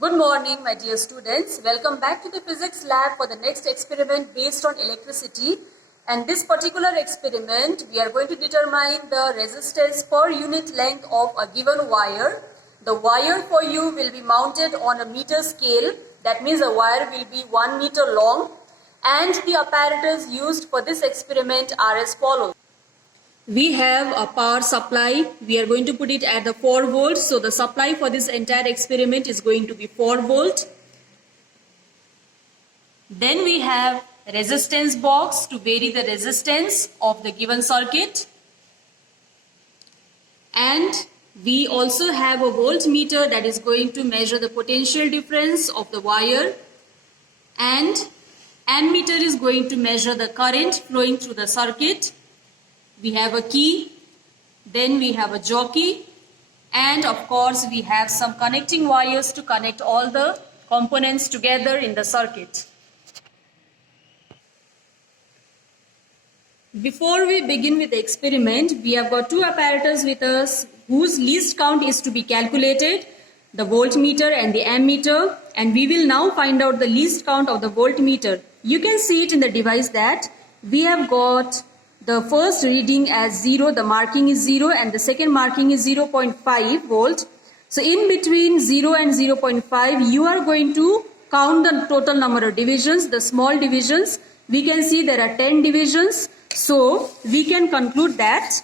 Good morning, my dear students. Welcome back to the physics lab for the next experiment based on electricity. And this particular experiment, we are going to determine the resistance per unit length of a given wire. The wire for you will be mounted on a meter scale. That means the wire will be 1 meter long. And the apparatus used for this experiment are as follows. We have a power supply. We are going to put it at the 4 volts. So the supply for this entire experiment is going to be 4 volt. Then we have resistance box to vary the resistance of the given circuit. And we also have a voltmeter that is going to measure the potential difference of the wire. And ammeter is going to measure the current flowing through the circuit. We have a key, then we have a jockey, and of course we have some connecting wires to connect all the components together in the circuit. Before we begin with the experiment, we have got two apparatus with us whose least count is to be calculated, the voltmeter and the ammeter, and we will now find out the least count of the voltmeter. You can see it in the device that we have got the first reading as 0, the marking is 0, and the second marking is 0.5 volt. So in between 0 and 0.5, you are going to count the total number of divisions, the small divisions. We can see there are 10 divisions. So we can conclude that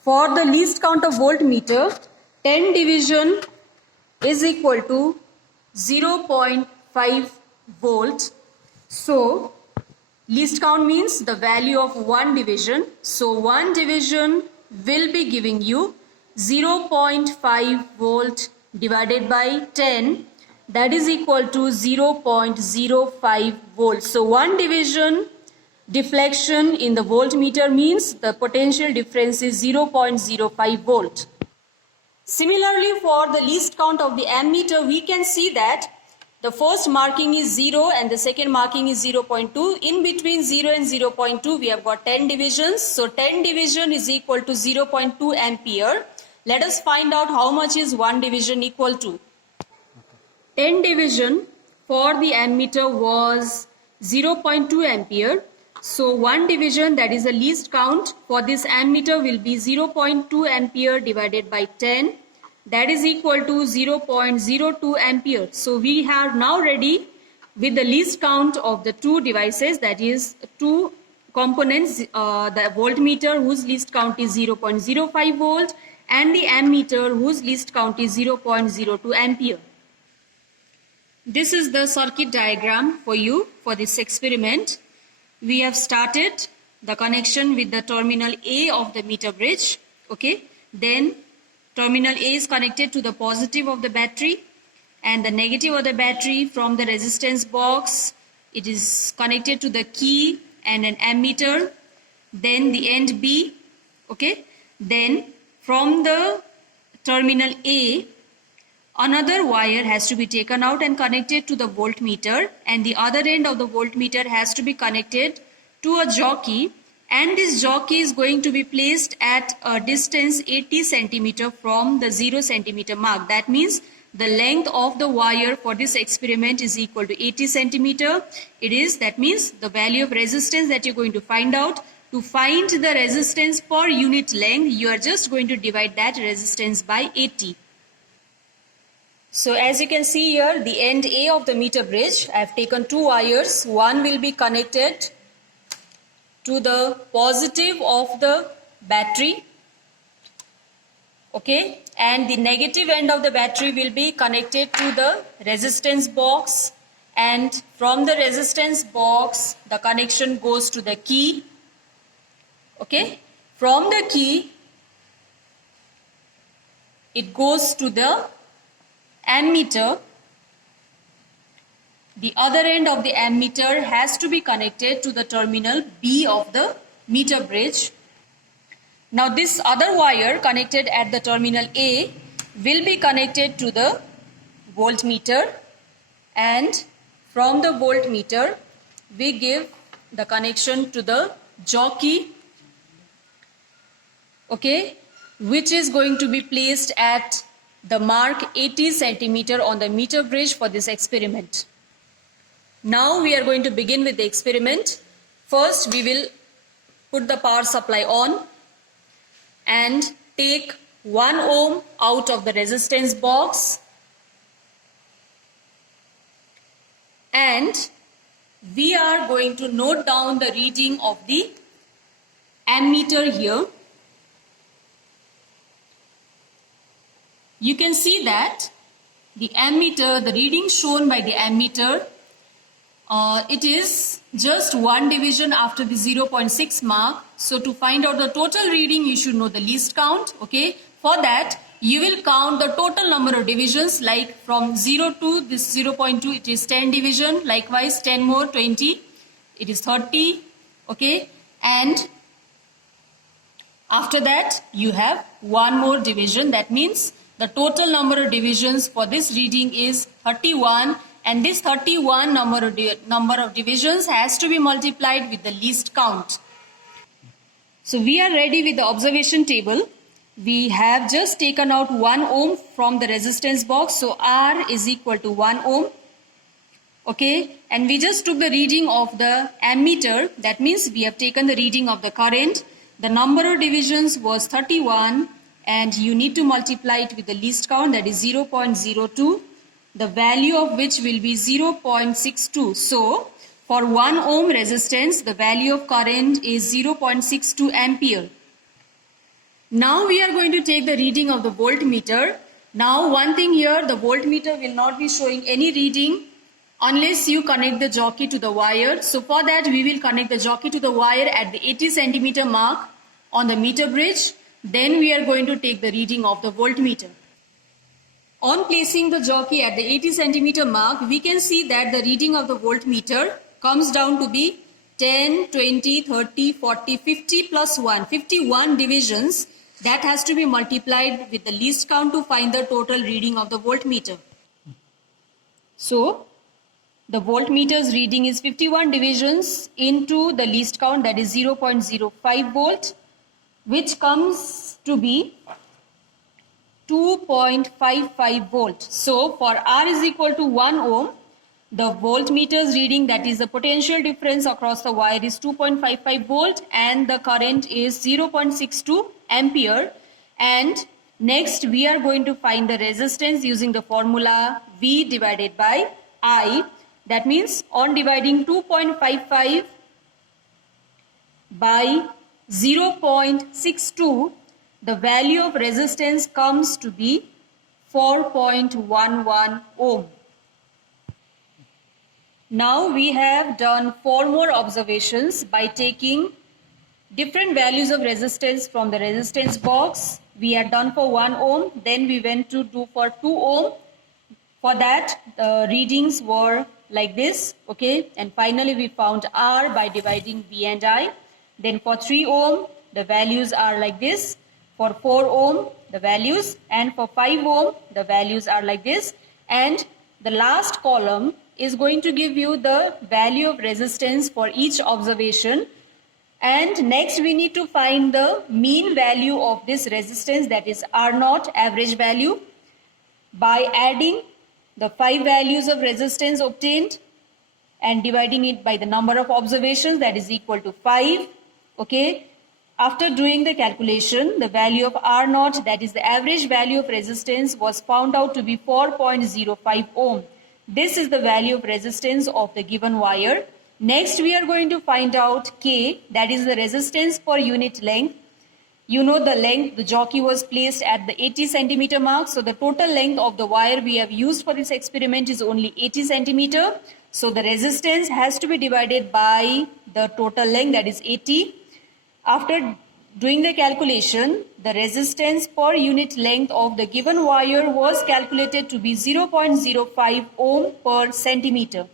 for the least count of voltmeter, 10 division is equal to 0.5 volt. So least count means the value of one division. So one division will be giving you 0.5 volt divided by 10. That is equal to 0.05 volts. So one division deflection in the voltmeter means the potential difference is 0.05 volt. Similarly, for the least count of the ammeter, we can see that the first marking is 0 and the second marking is 0.2. In between 0 and 0.2, we have got 10 divisions. So 10 division is equal to 0.2 ampere. Let us find out how much is one division equal to. 10 division for the ammeter was 0.2 ampere. So one division, that is the least count for this ammeter, will be 0.2 ampere divided by 10. That is equal to 0.02 ampere. So we are now ready with the least count of the two devices, that is two components, the voltmeter whose least count is 0.05 volt and the ammeter whose least count is 0.02 ampere. This is the circuit diagram for you for this experiment. We have started the connection with the terminal A of the meter bridge. Okay, then terminal A is connected to the positive of the battery and the negative of the battery. From the resistance box, it is connected to the key and an ammeter. Then the end B. Okay. Then from the terminal A, another wire has to be taken out and connected to the voltmeter, and the other end of the voltmeter has to be connected to a jockey, and this jockey is going to be placed at a distance 80 centimeter from the 0 centimeter mark. That means the length of the wire for this experiment is equal to 80 centimeter. That means the value of resistance that you're going to find out. To find the resistance per unit length, you are just going to divide that resistance by 80. So as you can see here, the end A of the meter bridge, I have taken two wires. One will be connected to the positive of the battery, okay, and the negative end of the battery will be connected to the resistance box, and from the resistance box the connection goes to the key. Okay, from the key it goes to the ammeter. The other end of the ammeter has to be connected to the terminal B of the meter bridge. Now this other wire connected at the terminal A will be connected to the voltmeter, and from the voltmeter we give the connection to the jockey, okay, which is going to be placed at the mark 80 centimeter on the meter bridge for this experiment. Now we are going to begin with the experiment. First we will put the power supply on and take 1 ohm out of the resistance box, and we are going to note down the reading of the ammeter here. You can see that the ammeter, the reading shown by the ammeter, it is just one division after the 0.6 mark. So to find out the total reading, you should know the least count. Okay. For that, you will count the total number of divisions, like from 0 to this 0.2, it is 10 division. Likewise, 10 more, 20, it is 30. Okay. And after that, you have one more division. That means the total number of divisions for this reading is 31. And this 31 number of divisions has to be multiplied with the least count. So we are ready with the observation table. We have just taken out 1 ohm from the resistance box. So R is equal to 1 ohm. Okay. And we just took the reading of the ammeter. That means we have taken the reading of the current. The number of divisions was 31. And you need to multiply it with the least count, that is 0.02. The value of which will be 0.62. So, for 1 ohm resistance, the value of current is 0.62 ampere. Now we are going to take the reading of the voltmeter. Now one thing here, the voltmeter will not be showing any reading unless you connect the jockey to the wire. So for that, we will connect the jockey to the wire at the 80 centimeter mark on the meter bridge. Then we are going to take the reading of the voltmeter. On placing the jockey at the 80 centimeter mark, we can see that the reading of the voltmeter comes down to be 10, 20, 30, 40, 50 plus 1, 51 divisions. That has to be multiplied with the least count to find the total reading of the voltmeter. So, the voltmeter's reading is 51 divisions into the least count, that is 0.05 volt, which comes to be 2.55 volt. So for R is equal to 1 ohm, the voltmeter's reading, that is the potential difference across the wire, is 2.55 volt and the current is 0.62 ampere. And next we are going to find the resistance using the formula V divided by I. That means on dividing 2.55 by 0.62, the value of resistance comes to be 4.11 ohm. Now we have done 4 more observations by taking different values of resistance from the resistance box. We had done for 1 ohm, then we went to do for 2 ohm. For that, the readings were like this, okay, and finally we found R by dividing V and I. Then for 3 ohm, the values are like this. For 4 ohm, the values, and for 5 ohm, the values are like this. And the last column is going to give you the value of resistance for each observation. And next we need to find the mean value of this resistance, that is R0, average value, by adding the 5 values of resistance obtained and dividing it by the number of observations, that is equal to 5. Okay. After doing the calculation, the value of R0, that is the average value of resistance, was found out to be 4.05 ohm. This is the value of resistance of the given wire. Next, we are going to find out K, that is the resistance per unit length. You know the length, the jockey was placed at the 80 centimeter mark. So the total length of the wire we have used for this experiment is only 80 centimeter. So the resistance has to be divided by the total length, that is 80. After doing the calculation, the resistance per unit length of the given wire was calculated to be 0.05 ohm per centimeter.